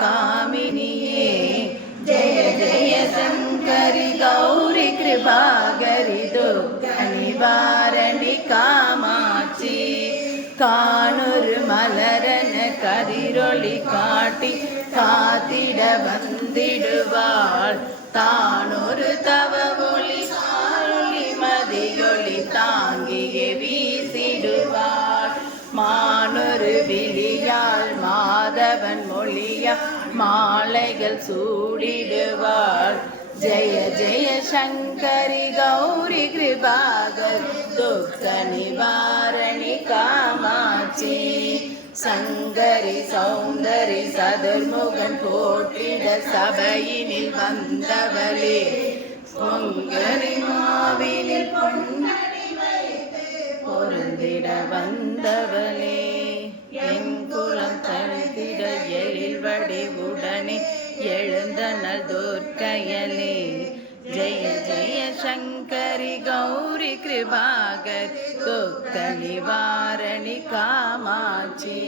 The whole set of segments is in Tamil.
कामिनिये जय जय शंकरि गौरी कृपाकरि दुःखनिवारणि कामाक्षि काणूर मलरन कदिरोळि काट्टि कातिड वंदिडुवाள் तानूर तव ஒளி மதியொளி தாங்கியே வீசிடுவாள் மானொரு விழியாள் மாதவன் மொழியா மாலைகள் சூடிடுவாள் जय जय शंकरि गौरी कृपाकरि दुःख निवारणि कामाक्षि சங்கரி சௌந்தரி சதுர்முகன் போற்றிட சபையினில் வந்தவளே பொங்கரி மாவினில் பொன்னடி வைத்து பொருந்திட வந்தவளே என் குலம் தழுத்திட எழில் வடிவுடனே எழுந்தனள் துர்க்கையலே जय जय शंकरि गौरी कृपाकरि दुःख निवारणि कामाक्षि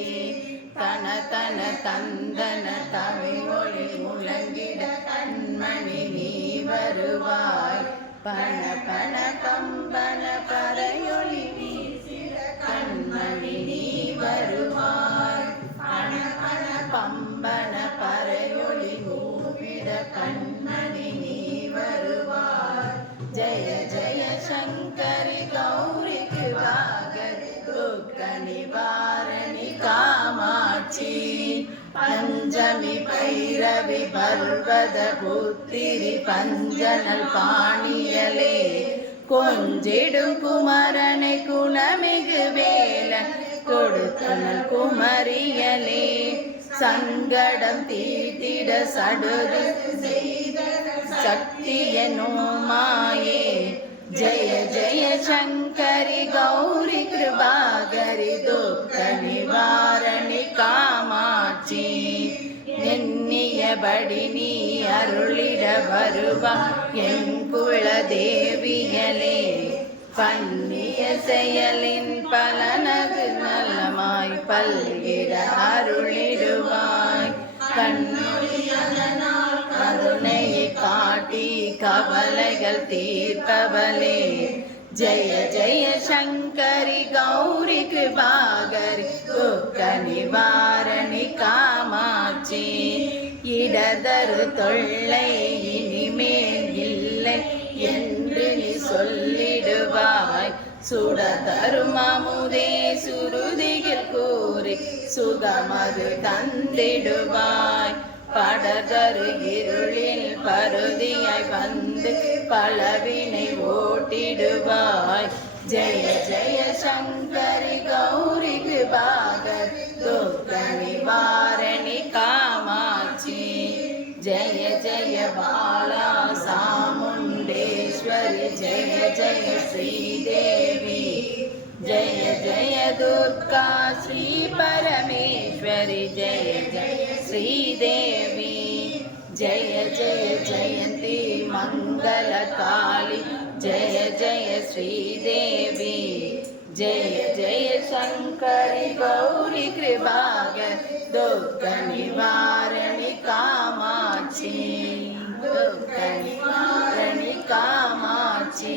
तन तन तंदन तमिழொலி முழங்கிட கண்மணி நீ வருவாய் பண பண பம்பன பறையொலி வீசிட கண்மணி நீ வருவாய் பண பண பம்பன பறையொலி மூவிட கண்மணி நீ வருவாய் जय जय शंकरि गौरी कृपाकरि दुःख निवारणि कामाक्षि पंचमी भैरवी पर्वत पुत्तिरि पंजनल पाणियले கொஞ்சிடும் குமரனை குணமிகு வேலன் கொடுத்தனல் குமரியலே சங்கடம் தீர்த்திட சடுதி சக்தியனோ மாயே जय जय शंकरि गौरी कृपाकरि दुःख निवारणि कामाक्षि எண்ணியபடி நீ அருளிட வருவாய் என் குலதேவியலே பண்ணிய செயலின் பலனது நலமாய் பல்கிட அருளிடுவாய் கண்ணொழியதனால் கருணையை காட்டி கவலைகள் தீர்ப்பவளே जय जय शंकरि गौरी कृपाकरि दुःख निवारणि कामाक्षि இடதரு தொல்லை இனிமேல் இல்லை என்று நீ சொல்லிடுவாய் சுடதரும் அமுதே சுருதியில் கூறி சுகமது தந்திடுவாய் படதரு இருளில் பருதியாய் வந்து பலவினை ஓட்டிடுவாய் जय जय शंकरि गौरी कृपाकरि दुःख निवारणि कामाक्षि जय जय बाला चामुण्डेश्वरि जय जय श्रीदेवी जय जय दुर्गा श्री परमेश्वरि जय जय श्रीदेवी जय जय जयंती मंगलकाली जय जय श्रीदेवी जय जय शंकरि गौरी कृपाकरि दुःख निवारणि कामाक्षि दुःख निवारणि कामाक्षि।